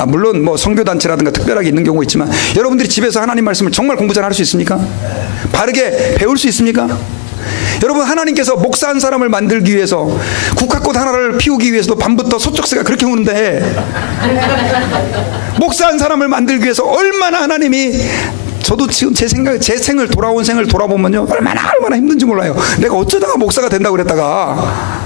물론 뭐 선교단체라든가 특별하게 있는 경우 있지만, 여러분들이 집에서 하나님 말씀을 정말 공부 잘 할 수 있습니까? 바르게 배울 수 있습니까? 여러분, 하나님께서 목사 한 사람을 만들기 위해서, 국화꽃 하나를 피우기 위해서도 밤부터 소쩍새가 그렇게 우는데, 목사 한 사람을 만들기 위해서 얼마나 하나님이, 저도 지금 제 생을 돌아온 생을 돌아보면요, 얼마나 힘든지 몰라요. 내가 어쩌다가 목사가 된다고 그랬다가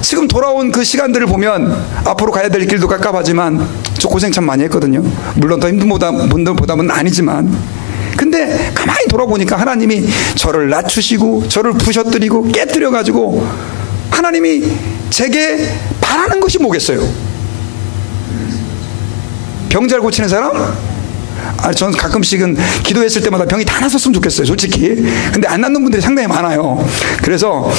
지금 돌아온 그 시간들을 보면 앞으로 가야 될 길도 깝깝하지만 저 고생 참 많이 했거든요. 물론 더 힘든 분들보다는 아니지만, 근데 가만히 돌아보니까 하나님이 저를 낮추시고 저를 부셔뜨리고 깨뜨려가지고, 하나님이 제게 바라는 것이 뭐겠어요? 병 잘 고치는 사람? 저는 가끔씩은 기도했을 때마다 병이 다 났었으면 좋겠어요, 솔직히. 근데 안 낫는 분들이 상당히 많아요. 그래서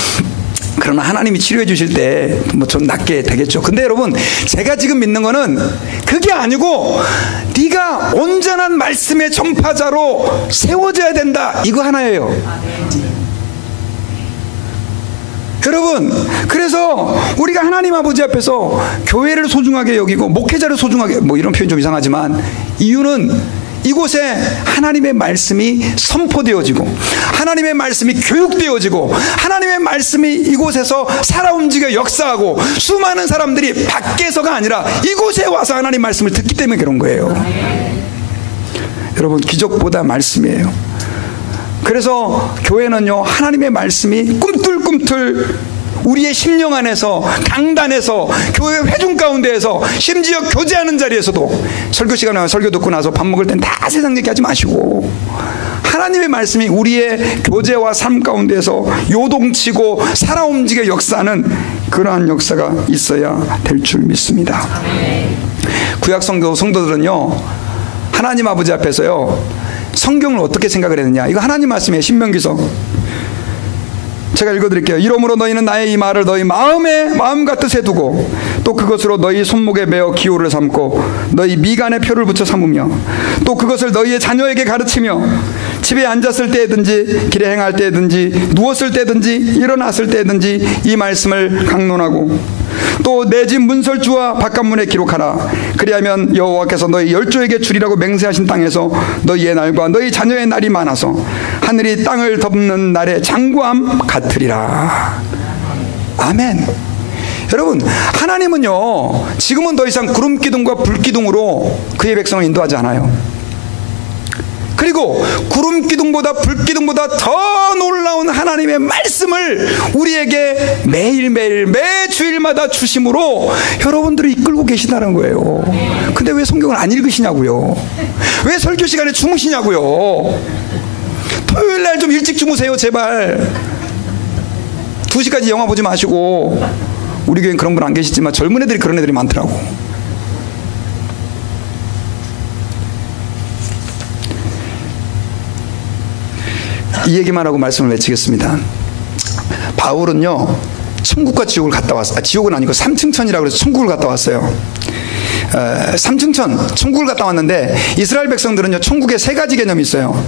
그러나 하나님이 치료해 주실 때 뭐 좀 낫게 되겠죠. 근데 여러분, 제가 지금 믿는 거는 그게 아니고, 네가 온전한 말씀의 전파자로 세워져야 된다, 이거 하나예요. 여러분, 그래서 우리가 하나님 아버지 앞에서 교회를 소중하게 여기고 목회자를 소중하게, 뭐 이런 표현 좀 이상하지만, 이유는 이곳에 하나님의 말씀이 선포되어지고 하나님의 말씀이 교육되어지고 하나님의 말씀이 이곳에서 살아 움직여 역사하고 수많은 사람들이 밖에서가 아니라 이곳에 와서 하나님 말씀을 듣기 때문에 그런 거예요. 여러분, 기적보다 말씀이에요. 그래서 교회는요, 하나님의 말씀이 꿈틀꿈틀 우리의 심령 안에서, 강단에서, 교회 회중 가운데에서, 심지어 교제하는 자리에서도, 설교 시간에 설교 듣고 나서 밥 먹을 땐 다 세상 얘기 하지 마시고 하나님의 말씀이 우리의 교제와 삶 가운데서 요동치고 살아 움직여 역사하는 그러한 역사가 있어야 될 줄 믿습니다. 구약 성도들은요, 하나님 아버지 앞에서요, 성경을 어떻게 생각을 했느냐, 이거 하나님 말씀이에요. 신명기서 제가 읽어드릴게요. 이러므로 너희는 나의 이 말을 너희 마음과 뜻에 두고 또 그것으로 너희 손목에 매어 기호를 삼고 너희 미간에 표를 붙여 삼으며 또 그것을 너희의 자녀에게 가르치며 집에 앉았을 때든지 길에 행할 때든지 누웠을 때든지 일어났을 때든지 이 말씀을 강론하고 또 내 집 문설주와 바깥문에 기록하라. 그리하면 여호와께서 너희 열조에게 주리라고 맹세하신 땅에서 너희의 날과 너희 자녀의 날이 많아서 하늘이 땅을 덮는 날의 장구함 같으리라. 아멘. 여러분, 하나님은요, 지금은 더 이상 구름기둥과 불기둥으로 그의 백성을 인도하지 않아요. 그리고 구름기둥보다 불기둥보다 더 놀라운 하나님의 말씀을 우리에게 매일매일 매주일마다 주심으로 여러분들을 이끌고 계시다는 거예요. 근데 왜 성경을 안 읽으시냐고요? 왜 설교 시간에 주무시냐고요? 토요일날 좀 일찍 주무세요, 제발. 2시까지 영화 보지 마시고. 우리 교회는 그런 분 안 계시지만 젊은 애들이 그런 애들이 많더라고. 이 얘기만 하고 말씀을 마치겠습니다. 바울은요, 천국과 지옥을 갔다 왔어요. 지옥은 아니고 삼층천이라고 해서 천국을 갔다 왔어요. 삼층천, 천국을 갔다 왔는데 이스라엘 백성들은요, 천국에 3가지 개념이 있어요.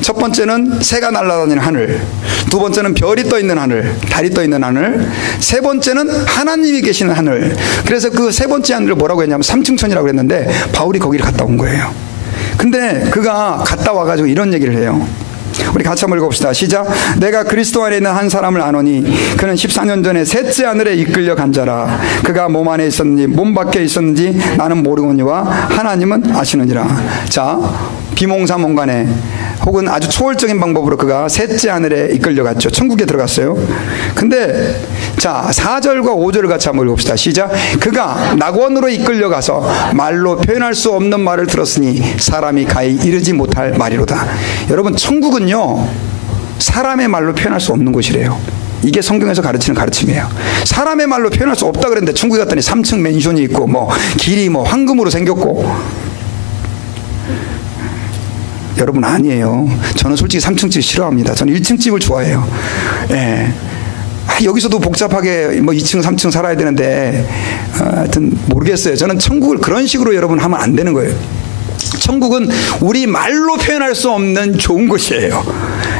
첫 번째는 새가 날아다니는 하늘, 두 번째는 별이 떠 있는 하늘, 달이 떠 있는 하늘, 세 번째는 하나님이 계시는 하늘. 그래서 그 세 번째 하늘을 뭐라고 했냐면 삼층천이라고 했는데 바울이 거기를 갔다 온 거예요. 근데 그가 갔다 와가지고 이런 얘기를 해요. 우리 같이 한번 읽어봅시다. 시작. 내가 그리스도 안에 있는 한 사람을 아노니 그는 14년 전에 셋째 하늘에 이끌려 간 자라. 그가 몸 안에 있었는지 몸 밖에 있었는지 나는 모르거니와 하나님은 아시느니라. 자, 비몽사몽간에 혹은 아주 초월적인 방법으로 그가 셋째 하늘에 이끌려갔죠. 천국에 들어갔어요. 근데 자, 4절과 5절을 같이 한번 읽어봅시다. 시작. 그가 낙원으로 이끌려가서 말로 표현할 수 없는 말을 들었으니 사람이 가히 이르지 못할 말이로다. 여러분, 천국은요, 사람의 말로 표현할 수 없는 곳이래요. 이게 성경에서 가르치는 가르침이에요. 사람의 말로 표현할 수 없다 그랬는데 천국에 갔더니 3층 맨션이 있고 뭐 길이 뭐 황금으로 생겼고. 여러분, 아니에요. 저는 솔직히 3층 집 싫어합니다. 저는 1층 집을 좋아해요. 예. 여기서도 복잡하게 뭐 2층, 3층 살아야 되는데 하여튼 모르겠어요. 저는 천국을 그런 식으로 여러분 하면 안 되는 거예요. 천국은 우리 말로 표현할 수 없는 좋은 곳이에요.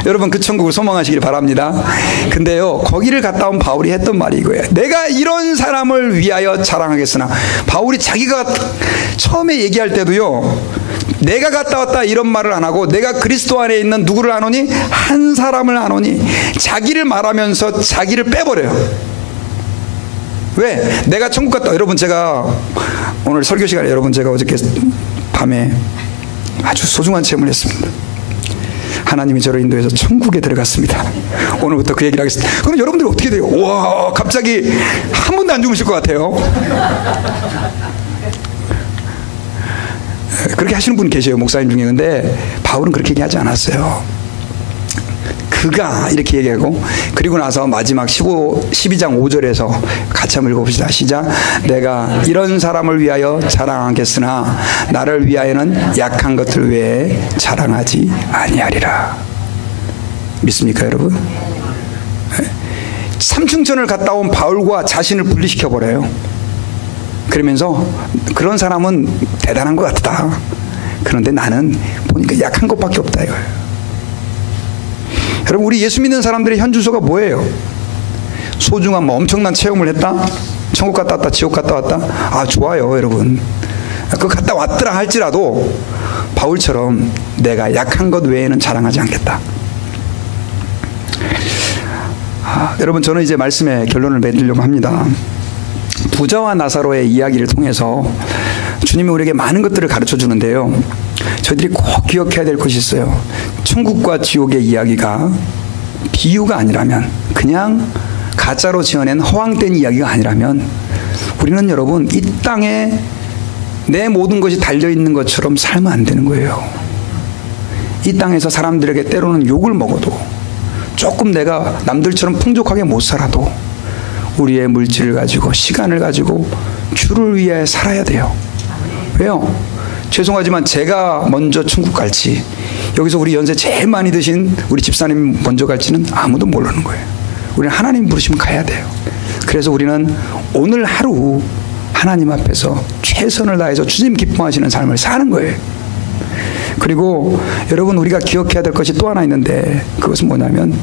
여러분, 그 천국을 소망하시길 바랍니다. 근데요, 거기를 갔다 온 바울이 했던 말이 이거예요. 내가 이런 사람을 위하여 자랑하겠으나. 바울이 자기가 처음에 얘기할 때도요, 내가 갔다 왔다 이런 말을 안 하고 내가 그리스도 안에 있는 누구를 아노니? 한 사람을 아노니. 자기를 말하면서 자기를 빼버려요. 왜? 내가 천국 갔다. 여러분, 제가 오늘 설교 시간에 여러분, 제가 어저께 밤에 아주 소중한 체험을 했습니다. 하나님이 저를 인도해서 천국에 들어갔습니다. 오늘부터 그 얘기를 하겠습니다. 그럼 여러분들 어떻게 돼요? 와, 갑자기 한 번도 안 주무실 것 같아요. 그렇게 하시는 분 계세요, 목사님 중에. 근데 바울은 그렇게 얘기하지 않았어요. 그가 이렇게 얘기하고, 그리고 나서 마지막 12장 5절에서 같이 한번 읽어봅시다. 시작. 내가 이런 사람을 위하여 자랑하겠으나 나를 위하여는 약한 것들 외에 자랑하지 아니하리라. 믿습니까, 여러분? 삼층천을 갔다 온 바울과 자신을 분리시켜버려요. 그러면서 그런 사람은 대단한 것 같다. 그런데 나는 보니까 약한 것밖에 없다 이거예요. 여러분, 우리 예수 믿는 사람들의 현주소가 뭐예요? 소중한 뭐 엄청난 체험을 했다? 천국 갔다 왔다, 지옥 갔다 왔다? 아, 좋아요, 여러분. 그거 갔다 왔더라 할지라도 바울처럼 내가 약한 것 외에는 자랑하지 않겠다. 여러분, 저는 이제 말씀의 결론을 맺으려고 합니다. 부자와 나사로의 이야기를 통해서 주님이 우리에게 많은 것들을 가르쳐 주는데요. 저희들이 꼭 기억해야 될 것이 있어요. 천국과 지옥의 이야기가 비유가 아니라면, 그냥 가짜로 지어낸 허황된 이야기가 아니라면, 우리는 여러분 이 땅에 내 모든 것이 달려있는 것처럼 살면 안 되는 거예요. 이 땅에서 사람들에게 때로는 욕을 먹어도, 조금 내가 남들처럼 풍족하게 못 살아도 우리의 물질을 가지고, 시간을 가지고 주를 위해 살아야 돼요. 왜요? 죄송하지만 제가 먼저 천국 갈지, 여기서 우리 연세 제일 많이 드신 우리 집사님 먼저 갈지는 아무도 모르는 거예요. 우리는 하나님 부르시면 가야 돼요. 그래서 우리는 오늘 하루 하나님 앞에서 최선을 다해서 주님 기뻐하시는 삶을 사는 거예요. 그리고 여러분, 우리가 기억해야 될 것이 또 하나 있는데, 그것은 뭐냐면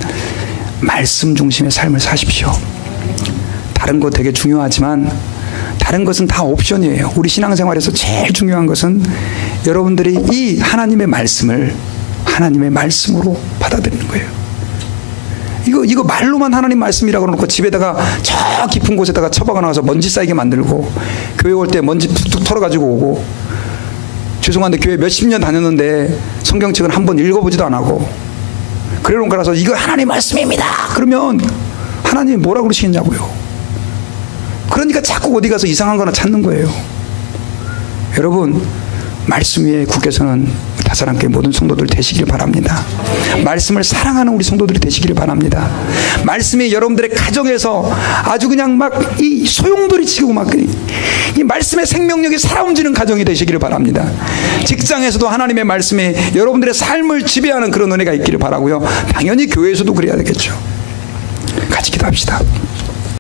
말씀 중심의 삶을 사십시오. 다른 거 되게 중요하지만 다른 것은 다 옵션이에요. 우리 신앙생활에서 제일 중요한 것은 여러분들이 이 하나님의 말씀을 하나님의 말씀으로 받아들이는 거예요. 이거 말로만 하나님 말씀이라고 놓고 집에다가 저 깊은 곳에다가 처박아 놔서 먼지 쌓이게 만들고, 교회 올 때 먼지 툭툭 털어가지고 오고, 죄송한데 교회 몇십 년 다녔는데 성경책은 한 번 읽어보지도 안 하고, 그래놓고 가서 이거 하나님 말씀입니다 그러면 하나님이 뭐라고 그러시겠냐고요. 그러니까 자꾸 어디 가서 이상한 거나 찾는 거예요. 여러분, 말씀 위에 굳게서는 다사랑교회 모든 성도들 되시길 바랍니다. 말씀을 사랑하는 우리 성도들이 되시기를 바랍니다. 말씀이 여러분들의 가정에서 아주 그냥 막 이 소용돌이 치고 막 이 말씀의 생명력이 살아움지는 가정이 되시기를 바랍니다. 직장에서도 하나님의 말씀이 여러분들의 삶을 지배하는 그런 은혜가 있기를 바라고요. 당연히 교회에서도 그래야 되겠죠. 같이 기도합시다.